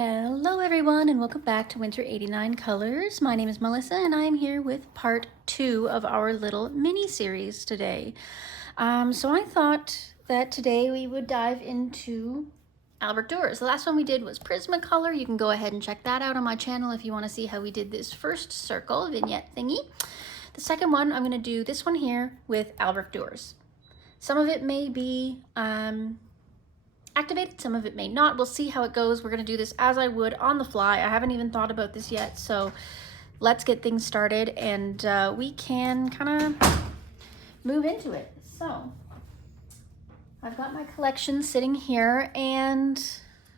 Hello everyone and welcome back to Winter 89 Colors. My name is Melissa and I'm here with part 2 of our little mini series today. So I thought that today we would dive into Albrecht Durer's. The last one we did was Prismacolor. You can go ahead and check that out on my channel if you want to see how we did this first circle vignette thingy. The second one, I'm going to do this one here with Albrecht Durer's. Some of it may be activated, some of it may not. We'll see how it goes. We're going to do this as I would on the fly. I haven't even thought about this yet, so let's get things started and we can kind of move into it. So I've got my collection sitting here and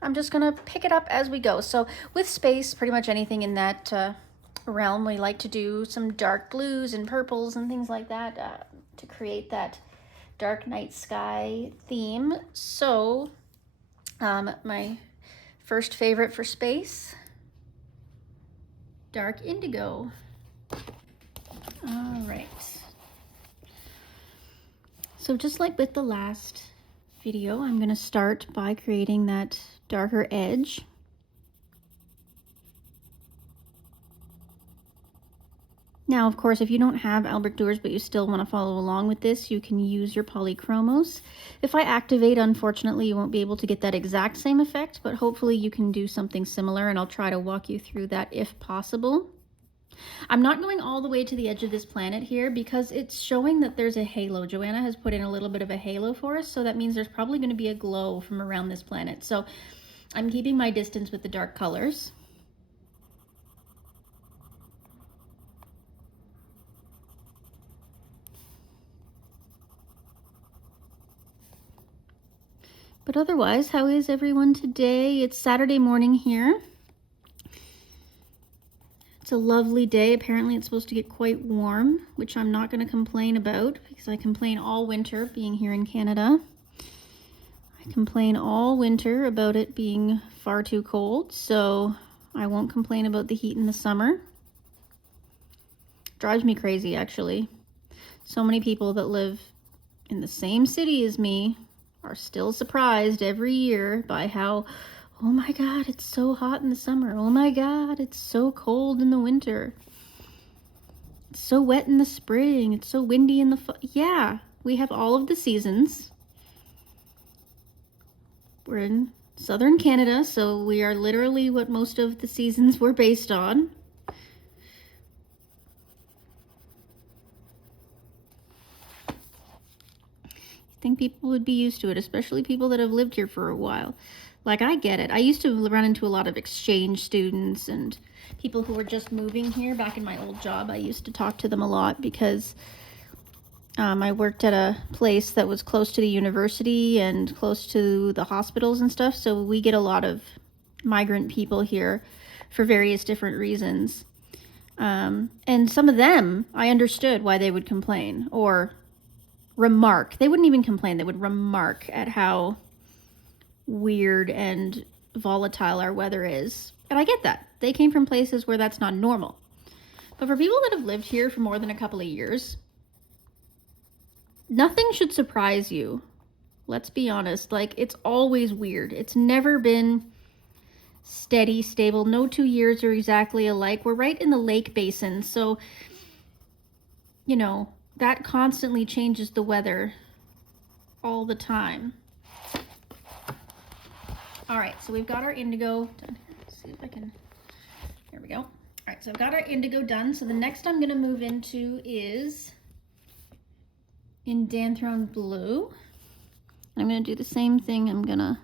I'm just going to pick it up as we go. So with space, pretty much anything in that realm, we like to do some dark blues and purples and things like that to create that dark night sky theme. So my first favorite for space, dark indigo. All right. So just like with the last video, I'm going to start by creating that darker edge. Now, of course, if you don't have Albrecht Durer's but you still want to follow along with this, you can use your polychromos. If I activate, unfortunately, you won't be able to get that exact same effect, but hopefully you can do something similar, and I'll try to walk you through that if possible. I'm not going all the way to the edge of this planet here because it's showing that there's a halo. Johanna has put in a little bit of a halo for us, so that means there's probably going to be a glow from around this planet. So I'm keeping my distance with the dark colors. But otherwise, how is everyone today? It's Saturday morning here. It's a lovely day. Apparently it's supposed to get quite warm, which I'm not going to complain about because I complain all winter being here in Canada. I complain all winter about it being far too cold, so I won't complain about the heat in the summer. Drives me crazy, actually. So many people that live in the same city as me are still surprised every year by how, oh my God, it's so hot in the summer. Oh my God, it's so cold in the winter. It's so wet in the spring. It's so windy in the fall. Yeah, we have all of the seasons. We're in southern Canada, so we are literally what most of the seasons were based on. I think people would be used to it, especially people that have lived here for a while. Like, I get it. I used to run into a lot of exchange students and people who were just moving here. Back in my old job, I used to talk to them a lot because I worked at a place that was close to the university and close to the hospitals and stuff. So we get a lot of migrant people here for various different reasons. And some of them, I understood why they would complain or remark. They wouldn't even complain. They would remark at how weird and volatile our weather is. And I get that. They came from places where that's not normal. But for people that have lived here for more than a couple of years, nothing should surprise you. Let's be honest. Like, it's always weird. It's never been steady, stable. No 2 years are exactly alike. We're right in the lake basin. So, you know, that constantly changes the weather all the time. All right, so we've got our indigo done. Let's see if I can, here we go. All right, so I've got our indigo done. So the next I'm gonna move into is Indanthrone Blue. I'm gonna do the same thing. I'm gonna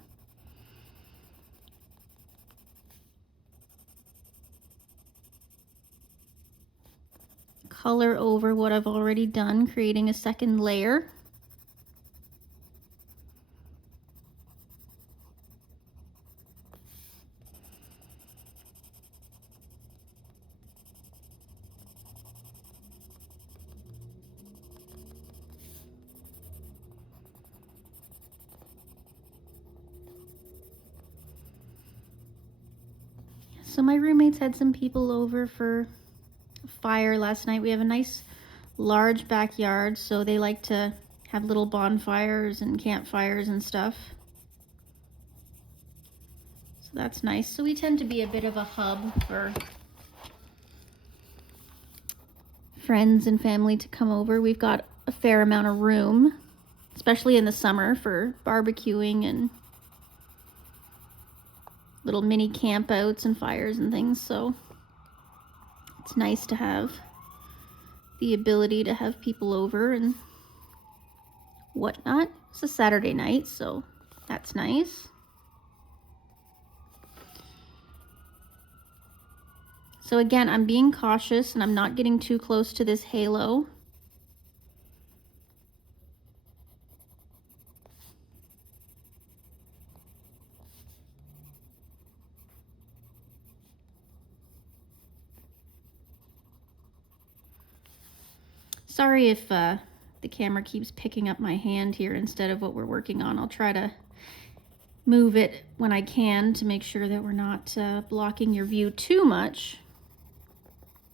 color over what I've already done, creating a second layer. So my roommates had some people over for fire last night. We have a nice large backyard, so they like to have little bonfires and campfires and stuff. So that's nice. So we tend to be a bit of a hub for friends and family to come over. We've got a fair amount of room, especially in the summer, for barbecuing and little mini campouts and fires and things. So it's nice to have the ability to have people over and whatnot. It's a Saturday night, so that's nice. So again, I'm being cautious and I'm not getting too close to this halo. Sorry if the camera keeps picking up my hand here instead of what we're working on. I'll try to move it when I can to make sure that we're not blocking your view too much.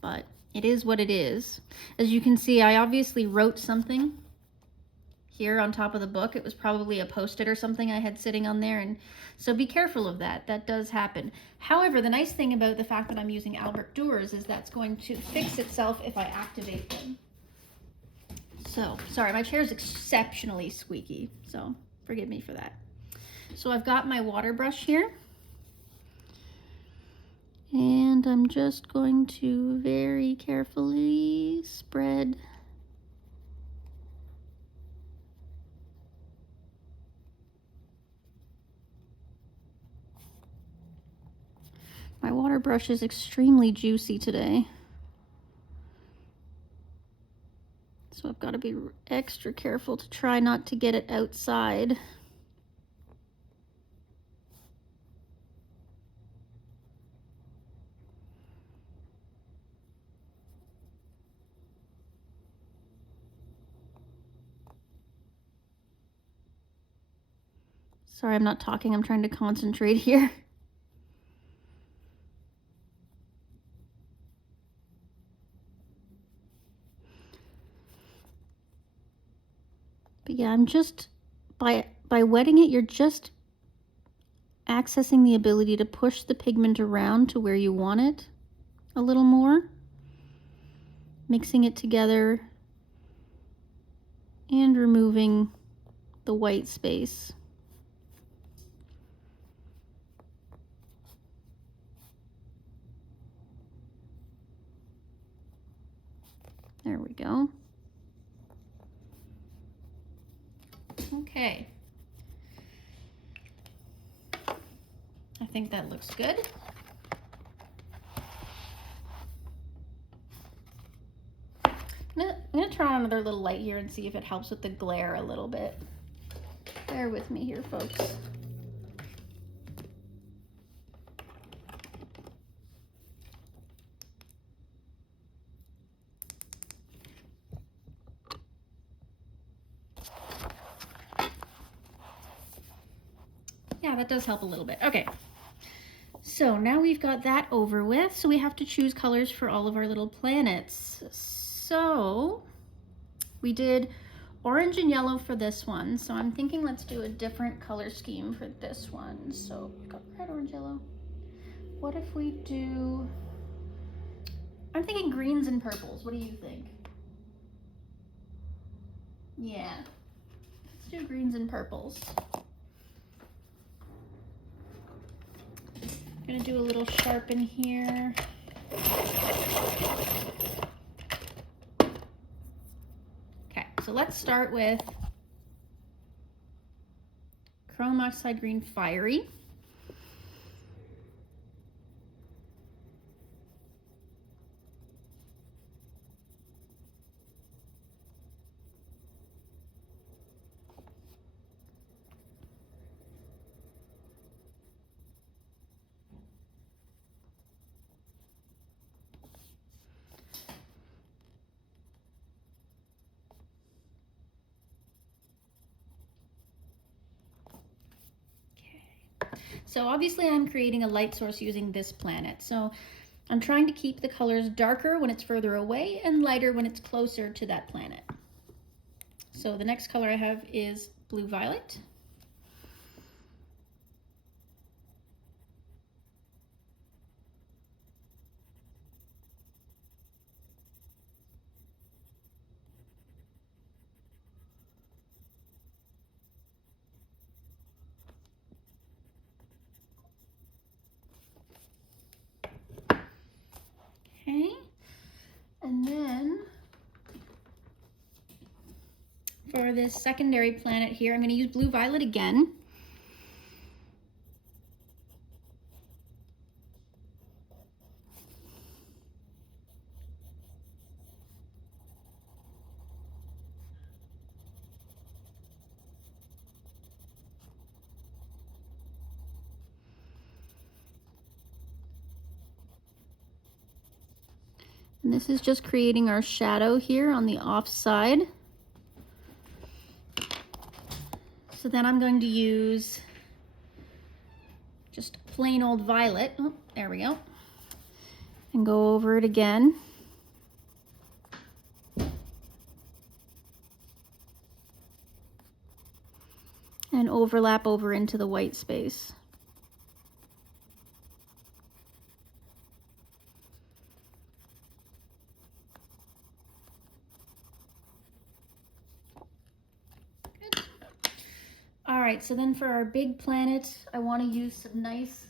But it is what it is. As you can see, I obviously wrote something here on top of the book. It was probably a post-it or something I had sitting on there, and so be careful of that. That does happen. However, the nice thing about the fact that I'm using Albrecht Durers is that's going to fix itself if I activate them. So, sorry, my chair is exceptionally squeaky, so forgive me for that. So I've got my water brush here. And I'm just going to very carefully spread my water brush is extremely juicy today. So I've got to be extra careful to try not to get it outside. Sorry, I'm not talking. I'm trying to concentrate here. But yeah, I'm just, by wetting it, you're just accessing the ability to push the pigment around to where you want it a little more, mixing it together and removing the white space. There we go. Okay. I think that looks good. I'm gonna turn on another little light here and see if it helps with the glare a little bit. Bear with me here, folks. Yeah, that does help a little bit. Okay. So now we've got that over with, so we have to choose colors for all of our little planets. So we did orange and yellow for this one, so I'm thinking let's do a different color scheme for this one. So we've got red, orange, yellow. What if we do, I'm thinking greens and purples. What do you think? Yeah, let's do greens and purples. I'm gonna do a little sharpen here. Okay, so let's start with chrome oxide green fiery. So obviously I'm creating a light source using this planet. So I'm trying to keep the colors darker when it's further away and lighter when it's closer to that planet. So the next color I have is blue violet. Okay. And then for this secondary planet here, I'm going to use blue violet again. And this is just creating our shadow here on the off side. So then I'm going to use just plain old violet. Oh, there we go. And go over it again. And overlap over into the white space. All right, so then for our big planet, I want to use some nice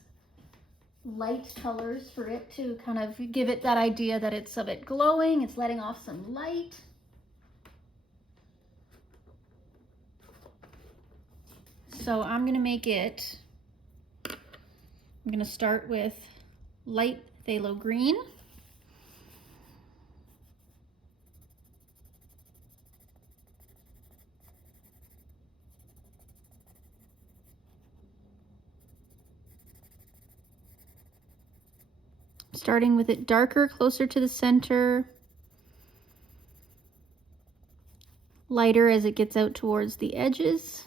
light colors for it to kind of give it that idea that it's a bit glowing, it's letting off some light. So I'm going to make it, I'm going to start with light phthalo green. Starting with it darker, closer to the center, lighter as it gets out towards the edges.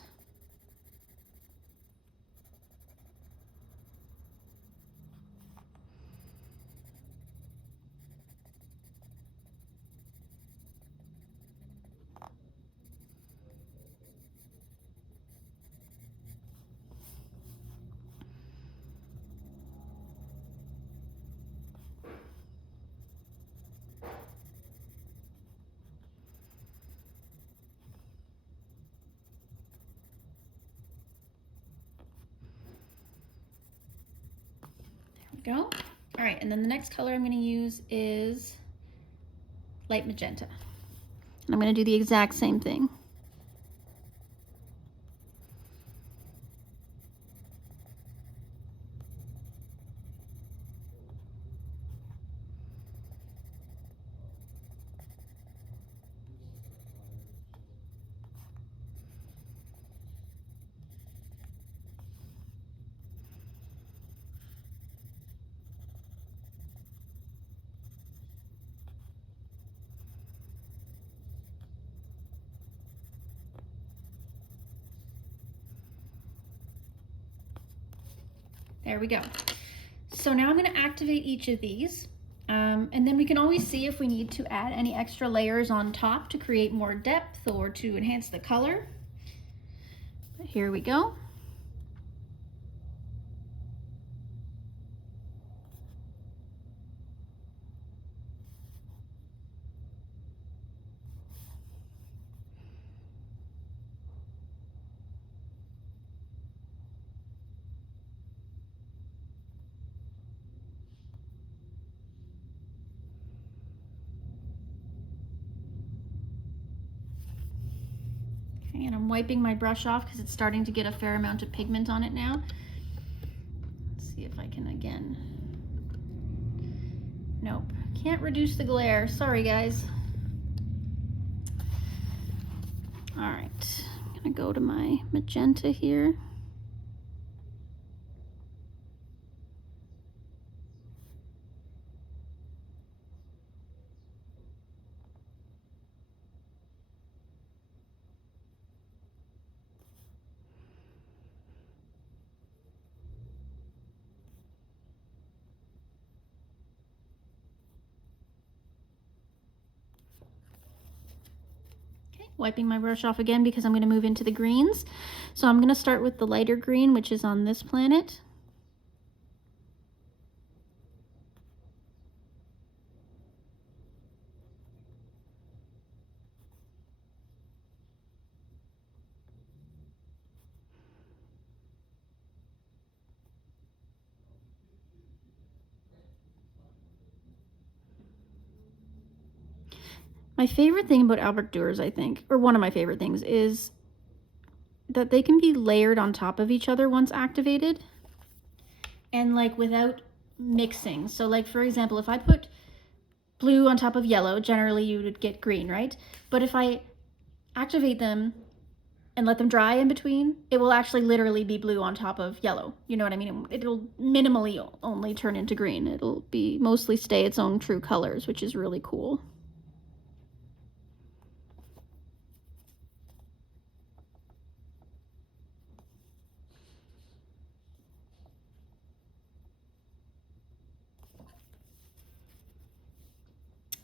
Go. All right, and then the next color I'm going to use is light magenta. And I'm going to do the exact same thing. There we go. So now I'm going to activate each of these, and then we can always see if we need to add any extra layers on top to create more depth or to enhance the color. But here we go. And I'm wiping my brush off because it's starting to get a fair amount of pigment on it now. Let's see if I can again. Nope, can't reduce the glare. Sorry, guys. All right, I'm gonna go to my magenta here. Wiping my brush off again because I'm going to move into the greens. So I'm going to start with the lighter green, which is on this planet. My favorite thing about Albrecht Durers, I think, or one of my favorite things, is that they can be layered on top of each other once activated, and like without mixing. So like, for example, if I put blue on top of yellow, generally you would get green, right? But if I activate them and let them dry in between, it will actually literally be blue on top of yellow. You know what I mean? It'll minimally only turn into green. It'll be mostly stay its own true colors, which is really cool.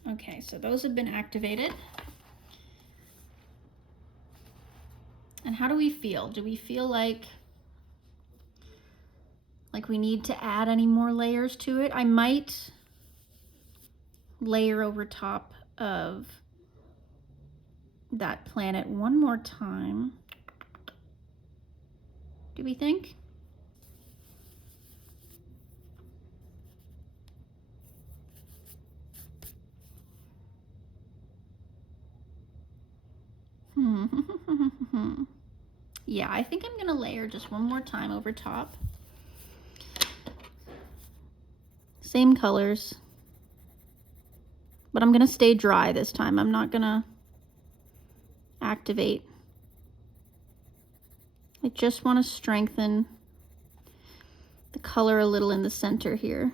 Okay, so those have been activated. And how do we feel? Do we feel like we need to add any more layers to it? I might layer over top of that planet one more time. Do we think? Yeah, I think I'm gonna layer just one more time over top. Same colors, but I'm gonna stay dry this time. I'm not gonna activate. I just want to strengthen the color a little in the center here.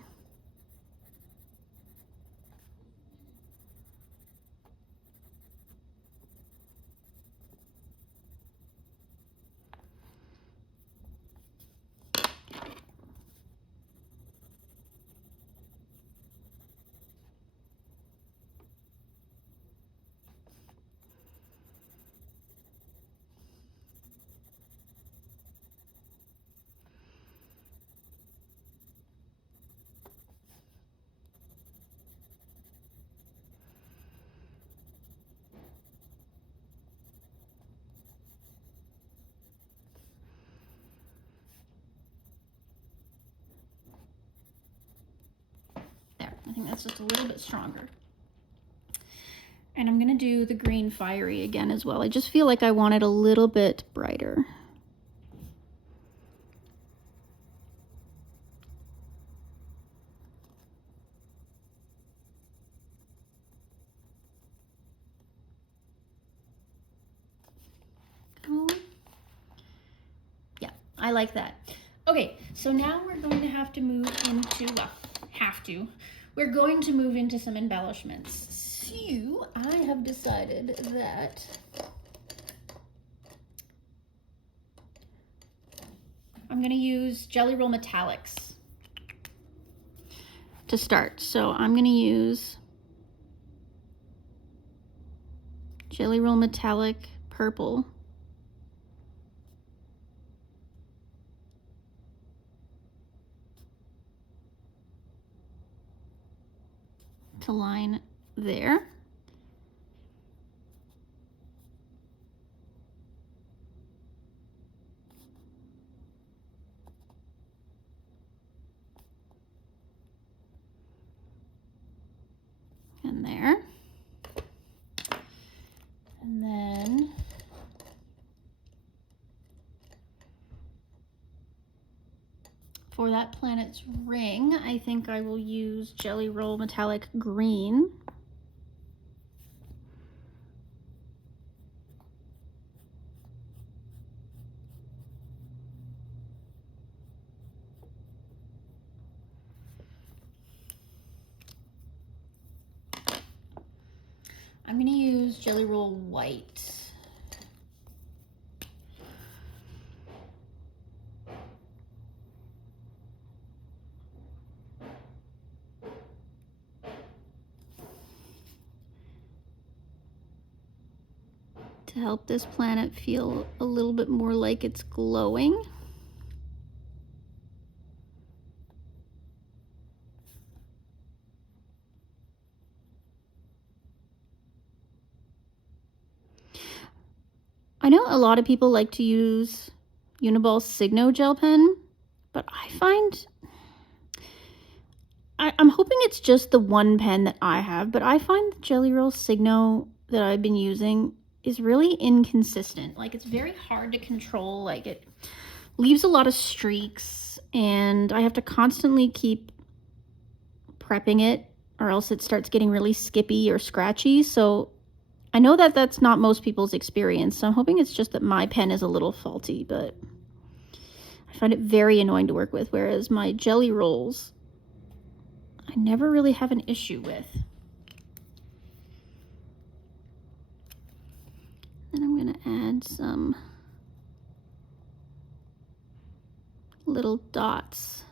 I think that's just a little bit stronger. And I'm gonna do the green fiery again as well. I just feel like I want it a little bit brighter. Oh. Yeah, I like that. Okay, so now we're going to have to move into, well, we're going to move into some embellishments. So I have decided that I'm going to use Jelly Roll Metallics to start. So I'm going to use Jelly Roll Metallic Purple. To line there. And there. And then for that planet's ring, I think I will use Jelly Roll Metallic Green. I'm going to use Jelly Roll White. To help this planet feel a little bit more like it's glowing. I know a lot of people like to use Uniball's Signo gel pen, but I find I'm hoping it's just the one pen that I have, but I find the Jelly Roll Signo that I've been using is really inconsistent. Like, it's very hard to control. Like, it leaves a lot of streaks, and I have to constantly keep prepping it, or else it starts getting really skippy or scratchy. So I know that that's not most people's experience, so I'm hoping it's just that my pen is a little faulty, but I find it very annoying to work with, whereas my Jelly Rolls, I never really have an issue with. Then I'm going to add some little dots.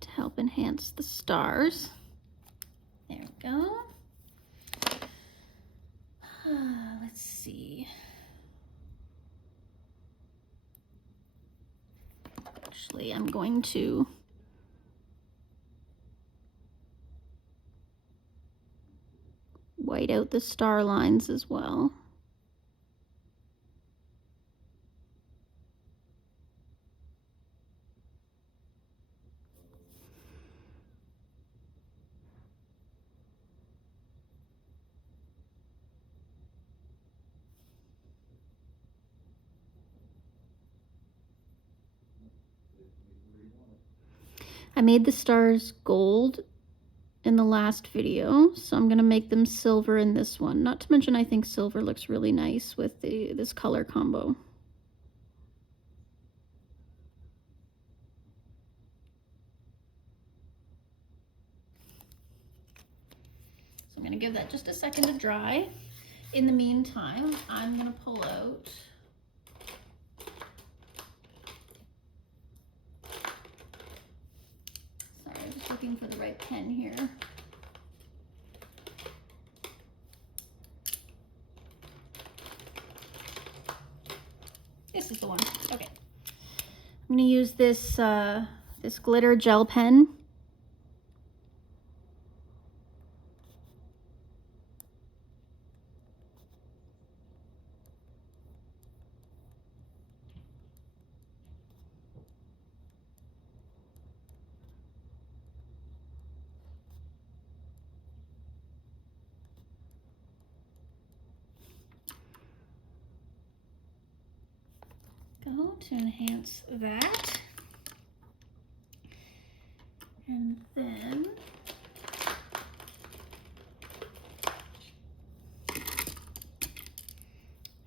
To help enhance the stars. There we go. Let's see. Actually, I'm going to white out the star lines as well. I made the stars gold in the last video, so I'm gonna make them silver in this one. Not to mention, I think silver looks really nice with this color combo. So I'm gonna give that just a second to dry. In the meantime, I'm gonna pull out I'm just looking for the right pen here. This is the one. Okay. I'm going to use this this glitter gel pen. Go to enhance that. And then I've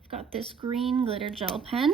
got this green glitter gel pen.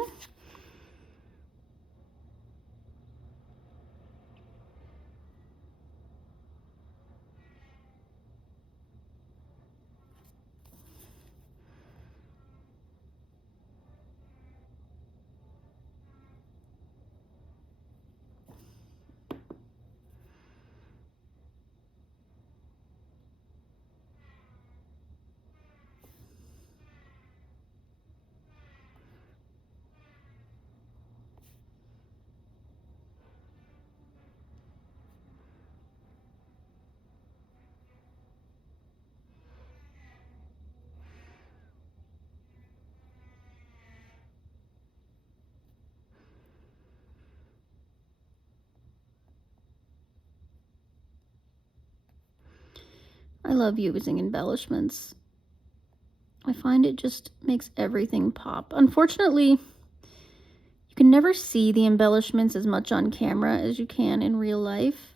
I love using embellishments. I find it just makes everything pop. Unfortunately, you can never see the embellishments as much on camera as you can in real life.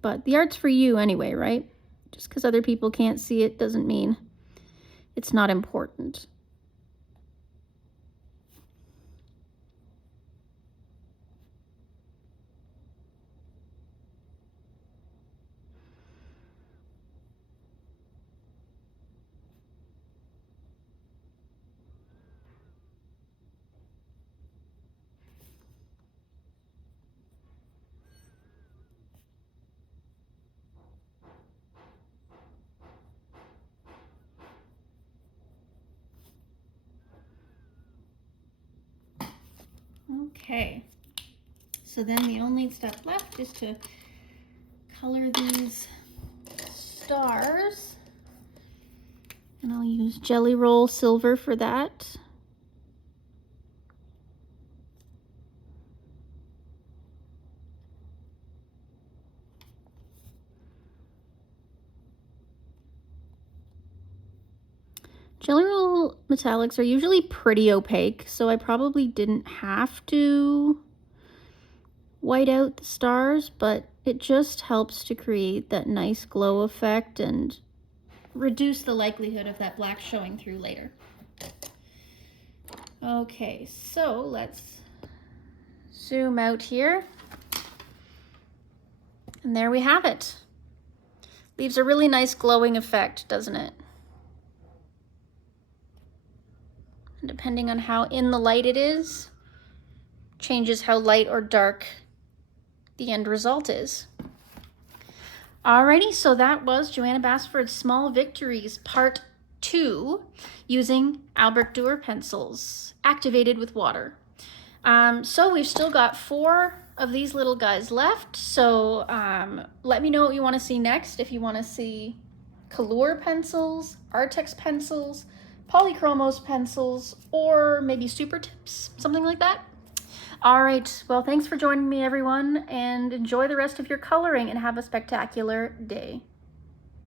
But the art's for you anyway, right? Just because other people can't see it doesn't mean it's not important. Okay, so then the only step left is to color these stars. And I'll use Jelly Roll Silver for that. Jelly Roll metallics are usually pretty opaque, so I probably didn't have to white out the stars, but it just helps to create that nice glow effect and reduce the likelihood of that black showing through later. Okay, so let's zoom out here. And there we have it. Leaves a really nice glowing effect, doesn't it? And depending on how in the light it is, changes how light or dark the end result is. Alrighty, so that was Johanna Basford's Small Victories Part 2 using Albrecht Durer pencils activated with water. So we've still got 4 of these little guys left, so let me know what you want to see next. If you want to see Color pencils, Artex pencils, Polychromos pencils, or maybe Super Tips, something like that. All right, well, thanks for joining me, everyone, and enjoy the rest of your coloring and have a spectacular day.